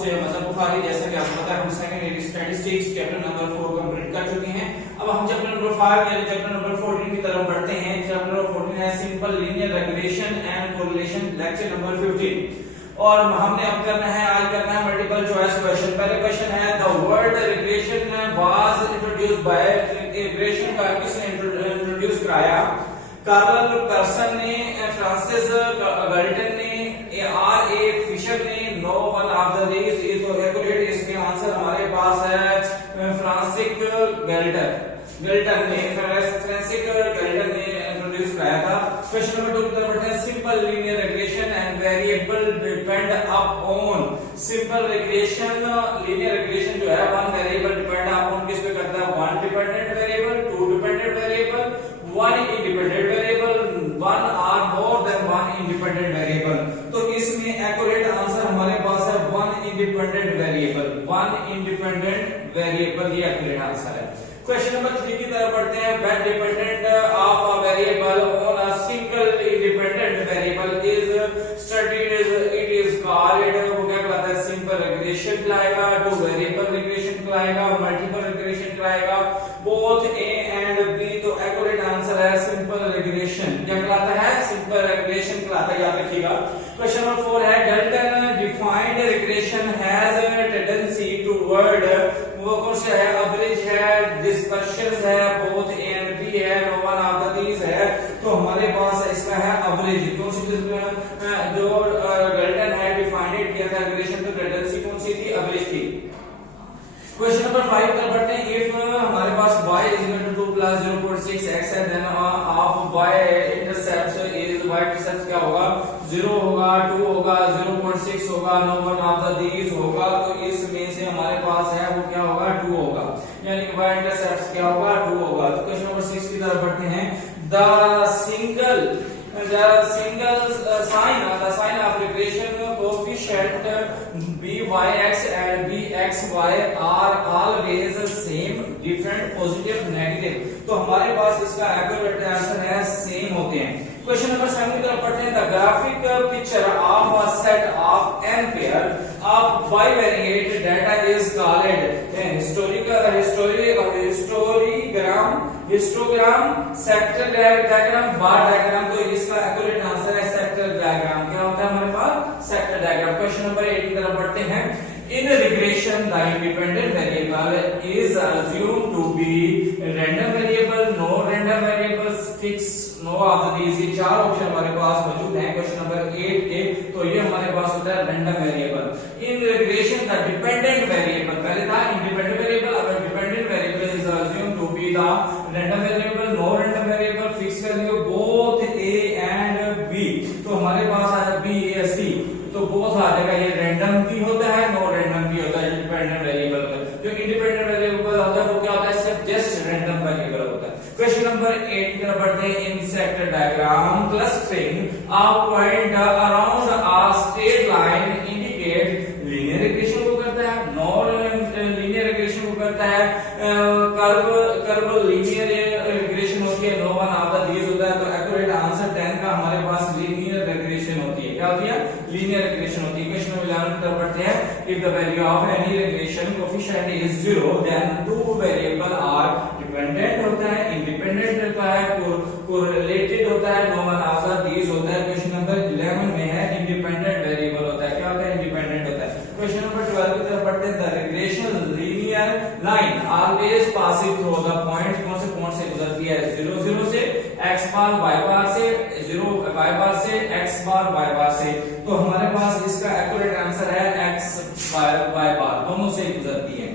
से मतलब बुखारी, जैसा कि आपको पता है हम second statistics chapter number 4 complete कर चुके हैं। अब हम चैप्टर नंबर 5 यानी चैप्टर नंबर 14 की तरफ बढ़ते हैं। चैप्टर नंबर 14 है simple linear regression and correlation, lecture number 15। और हमने अब करना है, आज करना है मल्टीपल चॉइस क्वेश्चन। पहले क्वेश्चन है the word regression was introduced by, regression का किसने इंट्रोड्यूस कराया? कार्ल पर्सन ने, फ्रांसिस गल्टन ने, आर ए फिशर ने, no one of the these is accurate. इसके आंसर हमारे पास है फ्रांसिस गल्टन ने इंट्रोड्यूस कराया था। क्वेश्चन नंबर 2 की तरफ बढ़ते हैं। Simple linear regression and variable depend upon, simple regression linear regression जो है वन वेरिएबल डिपेंड अपॉन किस पे करता है? One dependent variable, two dependent variable, one independent variable, one और more than one independent variable. तो इसमें एक्यूरेट आंसर हमारे पास है one independent variable, one independent variable, ये एक्यूरेट आंसर है। क्वेश्चन नंबर 3 की तरफ बढ़ते हैं। When dependent of a variable on a single independent variable is studied, it is called, वो क्या कहलाता है? सिंपल रिग्रेशन कहलाएगा, टू वेरिएबल रिग्रेशन कहलाएगा, मल्टीपल रिग्रेशन कहलाएगा, बोथ ए एंड बी। तो एक्यूरेट आंसर है सिंपल रिग्रेशन। क्या कहलाता है? सिंपल रिग्रेशन कहलाता है, याद रखिएगा। क्वेश्चन नंबर 4 है Galton defined regression has a tendency toward, वो कौन सा है? एवरेज है, डिस्पर्शन है, बोथ ए एंड बी है, no one of the these है। तो हमारे पास इसका है एवरेज। कौन सी जो गल्टन है डिफाइंड किया था रिग्रेशन, तो टेंडेंसी कौन सी थी? एवरेज थी। क्वेश्चन नंबर 5 पर बढ़ते हैं। इफ हमारे पास y is equal to 2 plus 0.6x है, then half y intercepts is, y intercepts क्या होगा? 0 होगा, 2 होगा, 0.6 होगा, no one of the these होगा। तो इसमें से हमारे पास है वो क्या होगा? 2 होगा, यानी कि y intercepts क्या होगा? 2 होगा। तो क्वेश्चन नंबर 6 की तरफ बढ़ते हैं। the sign of regression coefficient byx and bxy are always same, different, positive, negative। तो हमारे पास इसका एक्यूरेट आंसर है सेम होते हैं। क्वेश्चन नंबर 7 की तरफ पढ़ते हैं। The graphic picture of a set of n pair of bivariate data is called histogram, sector diagram, bar diagram. तो इसका एक्यूरेट आंसर है सेक्टर डायग्राम। क्या होता है हमारे पास? Sector diagram. क्वेश्चन नंबर 8 की तरफ बढ़ते हैं। In regression, the independent variable is assumed to be random variable, no random variables, fixed, no of these। ये चार ऑप्शन हमारे पास मौजूद हैं क्वेश्चन नंबर 8 के। तो ये हमारे पास होता है random variable। In regression, the dependent variable, पहले था independent variable, अब dependent variable is assumed to be the random variable, no random variable, fixed value, both a and b। तो हमारे पास आ B, A, C। तो बोथ आ जाएगा। ये random भी होता है, नो रैंडम भी होता है, डिपेंडेंट वेरिएबल होता है। जो इंडिपेंडेंट वेरिएबल होता है वो क्या होता है? सिर्फ जस्ट रैंडम वेरिएबल होता है। क्वेश्चन नंबर 8 की तरफ बढ़ते हैं। In sector diagram clustering of point around a straight line indicate, linear regression को करता है, नॉन लीनियर रिग्रेशन को करता है, कर्व लीनियर रिग्रेशन होती है, no one of the these होता है। तो एक्यूरेट आंसर 10 का हमारे पास लीनियर रिग्रेशन होती है। क्या होती है? लीनियर रिग्रेशन होती है। क्वेश्चन नंबर 11 की तरफ बढ़ते हैं। If the value of any regression coefficient is 0 then two variable are dependent होता है, इंडिपेंडेंट होता है, कोरिलेटेड होता है, no one of the these होता है। क्वेश्चन नंबर 11 में है इंडिपेंडेंट वेरिएबल होता है। क्या होता है? इंडिपेंडेंट होता है। क्वेश्चन नंबर 12 की तरफ बढ़ते हैं। The regression linear line always passing through the point, कौन से पॉइंट से गुजरती है? 0 0 से, x बार y बार से, 0 y बार से, x बार y बार से। तो हमारे पास इसका एक्यूरेट आंसर है x बार y बार, दोनों से गुजरती है।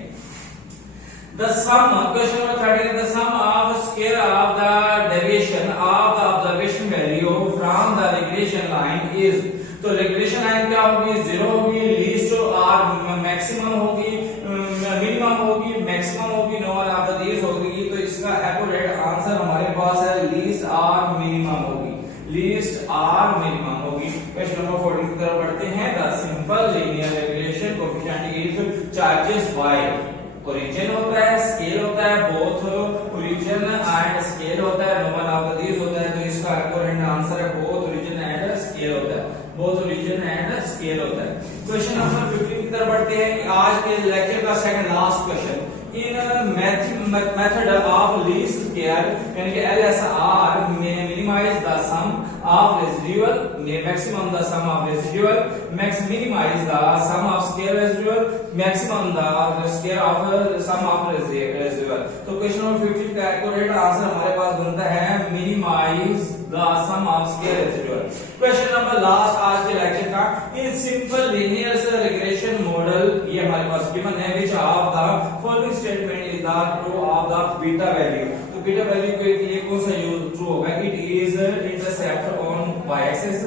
The sum, question number 13, the sum of square of the deviation of the observation value from the regression line is, तो regression line क्या होगी? 0 होगी, least और maximum होगी, minimum होगी, maximum होगी, no one of these होगी। तो इसका एक्यूरेट आंसर हमारे पास है least और minimum होगी, least और minimum होगी। क्वेश्चन नंबर 14 की तरफ बढ़ते हैं। The simple linear regression coefficient is charges by, origin होता है, स्केल होता है, बोथ ओरिजिन एंड स्केल होता है, नो वन ऑफ दीज होता है। तो इसका एक्यूरेट आंसर है बोथ ओरिजिन एंड स्केल होता है, बोथ ओरिजिन एंड स्केल होता है। क्वेश्चन नंबर 15 की तरफ बढ़ते हैं। आज के लेक्चर का second last question, in method of least square यानी कि LSR में minimize the sum of residual, maximum the sum of residual, minimize the sum of square residual, maximum the square of sum of residual. तो question number 15 का accurate answer हमारे पास बनता है minimize the sum of square residual. Question number last आज के lecture का, in simple linear regression model, ये हमारे पास गिवन है, which of the following statement is the true of the beta value. तो बीटा वैल्यू के लिए कौन सा यूज ट्रू होगा? It is intercept on y axis.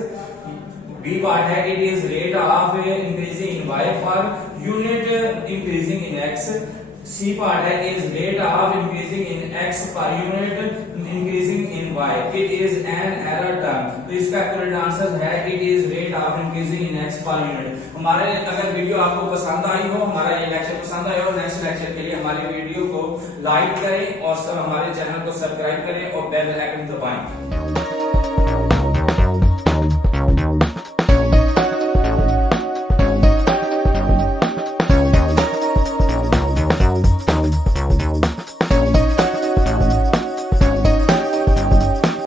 B part है, it is rate of increasing in y per unit increasing in x। C part है, is rate of increasing in x per unit increasing in y। It is an error term, तो इसका correct answer है it is rate of increasing in x per unit. हमारे अगर video आपको पसंद आई हो, हमारा ये लेक्चर पसंद आया हो, नेक्स्ट लेक्चर के लिए हमारी वीडियो को लाइक करें और हमारे चैनल को सब्सक्राइब करें और बेल आइकन दबाएं।